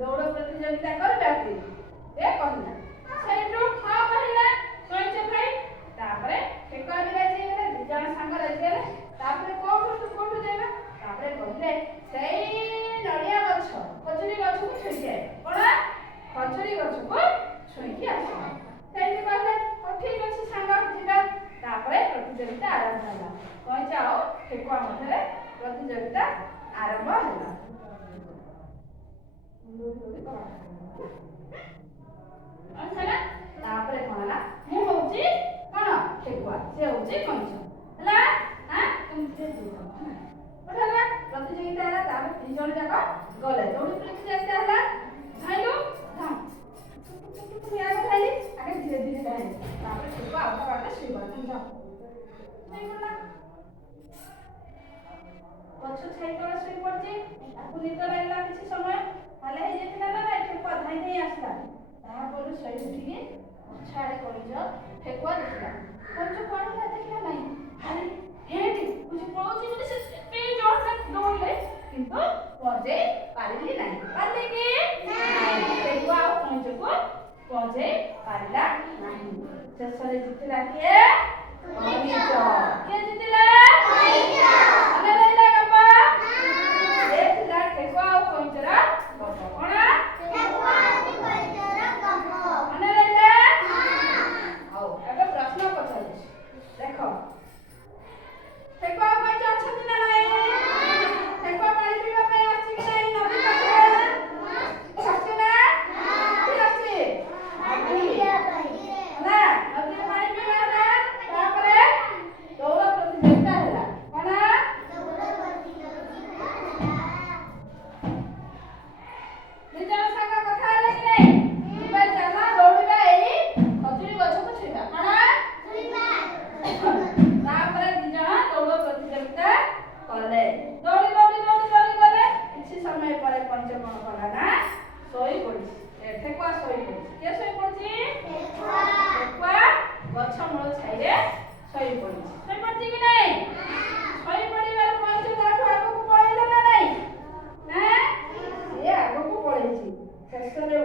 ଦୌଡ଼ ପ୍ରତିଯୋଗିତା କରିବା କି ଏ କହିଲା ସେଇଠୁ ହଁ କହିଲା କଇଁଛ ଭାଇ ତାପରେ ଠେକୁଆ ବି ରାଜି ହେଇଗଲେ ଦି ଜଣ ସାଙ୍ଗ ରାଜି ହେଲେ ତାପରେ କୋଉଠୁ ଯିବା ତାପରେ କହିଲେ ସେଇ ନଡ଼ିଆ ଗଛ ଖଜୁରୀ ଗଛକୁ ଛୁଇଁକି କଣ ଖଜୁରୀ ଗଛକୁ ଛୁଇଁକି ଆସିବା ସେଇଠି କହିଲେ ହଉ ଠିକ ଅଛି ସାଙ୍ଗ ଯିବା ତାପରେ ପ୍ରତିଯୋଗିତା ଆରମ୍ଭ ହେଲା କଇଁଛ ଆଉ ଠେକୁଆ ମଧ୍ୟରେ ପ୍ରତିଯୋଗିତା ଆରମ୍ଭ ହେଲା ତାପରେ କଣ ହେଲା ମୁଁ ହଉଛି କଣ ଠେକୁଆ ସେ ହଉଛି କଇଁଛ ହେଲା ପ୍ରତିଯୋଗିତା ହେଲା ତାପରେ 3 ଜଣ ଯାକ ଗଲେ ଦୌଡ଼ି ପ୍ରତିଯୋଗିତା ହେଲା ଧାଇଲୁ ଧାଇଲି ଆগে ଧୀରେ ଧୀରେ ଧାଇଲି ତାପରେ ଠେକୁଆ ଆଉ ବାଟେ ଶୋଇପଡ଼ିଲା ଗଛ ଛାଇ ତଳେ ଶୋଇପଡ଼ିଛି ତାକୁ ନିଦ ଲାଗିଲା କିଛି ସମୟ ତାହେଲେ ହେଇଯାଇଥିଲା ନା ନାଇଁ ଠେକୁଆ ଧାଇଁ ଧାଇଁ ଆସିଲା ତାପରେ ଶୋଇ ଉଠିକି ଗଛ ଆଡ଼େ କଇଁଛ ଠେକୁଆ ଦେଖିଲା କଇଁଛ କୁଆଡ଼େ ଗଲା ଦେଖିଲା ନାହିଁ ଆରେ ହେଠି ପଳଉଛି ବୋଲି ସେ ଏତେ ଜୋରରେ ଦୌଡ଼ିଲେ କିନ୍ତୁ ପହଞ୍ଚେଇ ପାରିଲି ନାହିଁ ପାରିଲେ କି ଠେକୁଆ ଆଉ କଇଁଛକୁ ପହଞ୍ଚେଇ ପାରିଲା ନାହିଁ ଶେଷରେ ଜିତିଲା କିଏ କଇଁଛ କିଏ ଜିତିଲା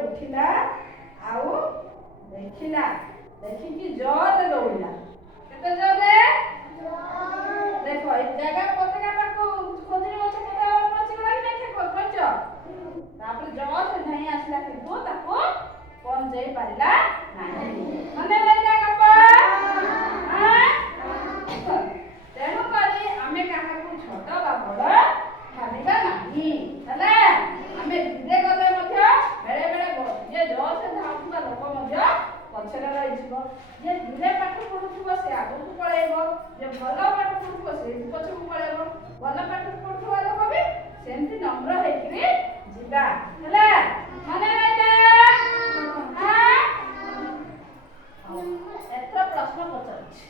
ଉଠିଲା ଆଉ ଦେଖିଲା ଦେଖିକି ଜୋରରେ ଦୌଡ଼ିଲା କେତେ ଜୋରରେ ଦେଖ ଏ ଜାଗା ପତାକା ପାଖକୁ ଖଜୁରୀ ଗଛ ପତାକା ପହଞ୍ଚିଗଲା କି ନାହିଁ କଇଁଛ ତାପରେ ଜୋରରେ ଧାଇଁ ଆସିଲା କିନ୍ତୁ ତାକୁ ପହଞ୍ଚେଇ ପାରିଲା ନାହିଁ ମନେ ରହିଲା ଗପ ତେଣୁ କରି ଆମେ କାହାକୁ ଛୋଟ ବା ବଡ଼ ଭାବିବା ନାହିଁ ହେଲା ଆମେ ଧୀରେ ଗଲେ ମଧ୍ୟ ବେଳେ ବେଳେ ଯେ ଜୋରସେ ଧାଉଥିବା ଲୋକ ମଧ୍ୟ ପଛରେ ରହିଯିବ ଯେ ଧୀରେ ପାଠ ପଢୁଥିବ ସେ ଆଗକୁ ପଳେଇବ ଯେ ଭଲ ପାଠ ପଢୁଥିବ ସେ ପଛକୁ ପଳେଇବ ଭଲ ପାଠ ପଢୁଥିବା ଲୋକ ବି ସେମିତି ନମ୍ର ହେଇକିରି ଯିବା ହେଲା ମନେ ରହିଲା ଏଥର ପ୍ରଶ୍ନ ପଚାରୁଛି